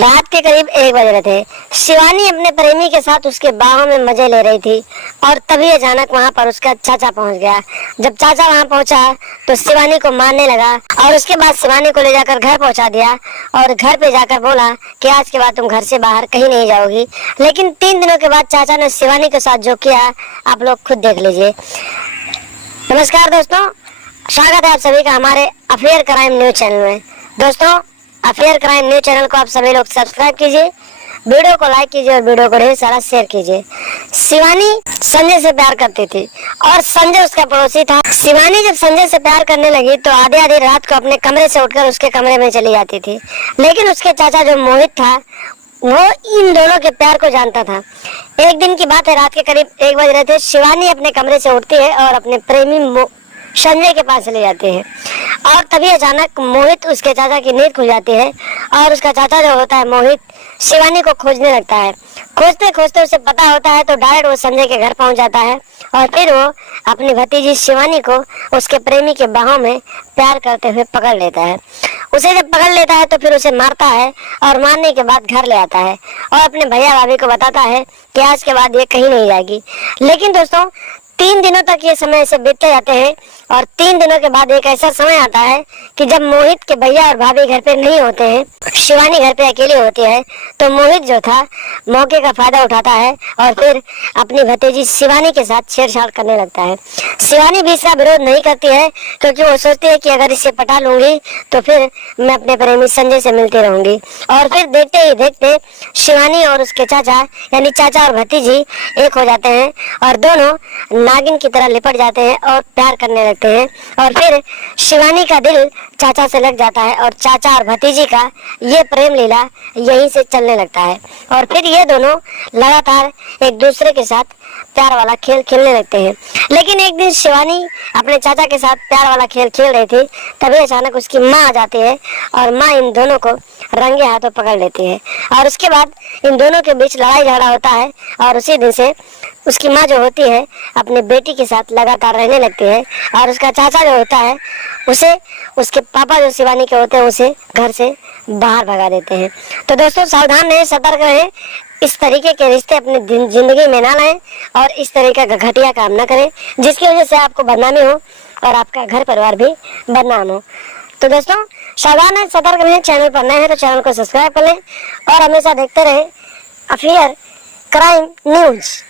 रात के करीब 1 बज रहे थे। शिवानी अपने प्रेमी के साथ उसके बाहों में मजे ले रही थी और तभी अचानक वहां पर उसका चाचा पहुंच गया। जब चाचा वहां पहुंचा तो शिवानी को मारने लगा और उसके बाद शिवानी को ले जाकर घर पहुंचा दिया और घर पे जाकर बोला कि आज के बाद तुम घर से बाहर कहीं नहीं जाओगी। लेकिन 3 दिनों के बाद चाचा ने शिवानी के साथ जो किया आप लोग खुद देख लीजिए। नमस्कार दोस्तों, स्वागत है आप सभी का हमारे अफेयर क्राइम न्यूज चैनल में। दोस्तों, अफेयर क्राइम न्यूज चैनल को आप सभी लोग सब्सक्राइब कीजिए, वीडियो को लाइक कीजिए और वीडियो को ढेर सारा शेयर कीजिए। शिवानी संजय से प्यार करती थी और संजय उसका पड़ोसी था। शिवानी जब संजय से प्यार करने लगी तो आधी आधी रात को अपने कमरे से उठकर उसके कमरे में चली जाती थी। लेकिन उसके चाचा जो मोहित था वो इन दोनों के प्यार को जानता था। एक दिन की बात है, रात के करीब 1 बज रहे थे। शिवानी अपने कमरे से उठती है और अपने प्रेमी संजय के पास चले जाते हैं और तभी अचानक मोहित उसके चाचा की नींद खुल जाती है और उसका चाचा जो होता है मोहित शिवानी को खोजने लगता है। खोजते खोजते उसे पता होता है तो डायरेक्ट वो संजय के घर पहुंच जाता है और फिर वो अपनी भतीजी शिवानी को उसके प्रेमी के बाहों में प्यार करते हुए पकड़ लेता है। उसे जब पकड़ लेता है तो फिर उसे मारता है और मारने के बाद घर ले आता है और अपने भैया भाभी को बताता है कि आज के बाद ये कहीं नहीं जाएगी। लेकिन दोस्तों 3 दिनों तक ये समय ऐसे बीतते जाते हैं और 3 दिनों के बाद एक ऐसा समय आता है कि जब मोहित के भैया और भाभी घर पे नहीं होते हैं, शिवानी घर पे अकेली होती है, तो मोहित जो था मौके का फायदा उठाता है और फिर अपनी भतीजी शिवानी के साथ छेड़छाड़ करने लगता है। शिवानी भी इसका विरोध नहीं करती है क्योंकि वो सोचती है कि अगर इसे पटा लूंगी तो फिर मैं अपने प्रेमी संजय से मिलती रहूंगी। और फिर देखते ही देखते शिवानी और उसके चाचा यानी चाचा और भतीजी एक हो जाते हैं और दोनों नागिन की तरह लिपट जाते हैं और प्यार करने लगते हैं। और फिर शिवानी का दिल चाचा से लग जाता है और चाचा और भतीजी का ये प्रेम लीला यहीं से चलने लगता है और फिर ये दोनों लगातार एक दूसरे के साथ प्यार वाला खेल खेलने लगते हैं। लेकिन एक दिन शिवानी अपने चाचा के साथ प्यार वाला खेल खेल रही थी, तभी अचानक उसकी माँ आ जाती है और माँ इन दोनों को रंगे हाथों पकड़ लेती है और उसके बाद इन दोनों के बीच लड़ाई झगड़ा होता है और उसी दिन से उसकी माँ जो होती है अपने बेटी के साथ लगातार रहने लगती है और उसका चाचा जो होता है उसे उसके पापा जो शिवानी के होते हैं उसे घर से बाहर भगा देते हैं। तो दोस्तों सावधान रहें, सतर्क रहें, इस तरीके के रिश्ते अपने जिंदगी में ना लाएं और इस तरीके का घटिया काम ना करें जिसकी वजह से आपको बदनामी हो और आपका घर परिवार भी बदनाम हो। तो दोस्तों सावधान है, सतर्क रहें। चैनल पर नए हैं तो चैनल को सब्सक्राइब कर लें और हमेशा देखते रहें अफेयर क्राइम न्यूज।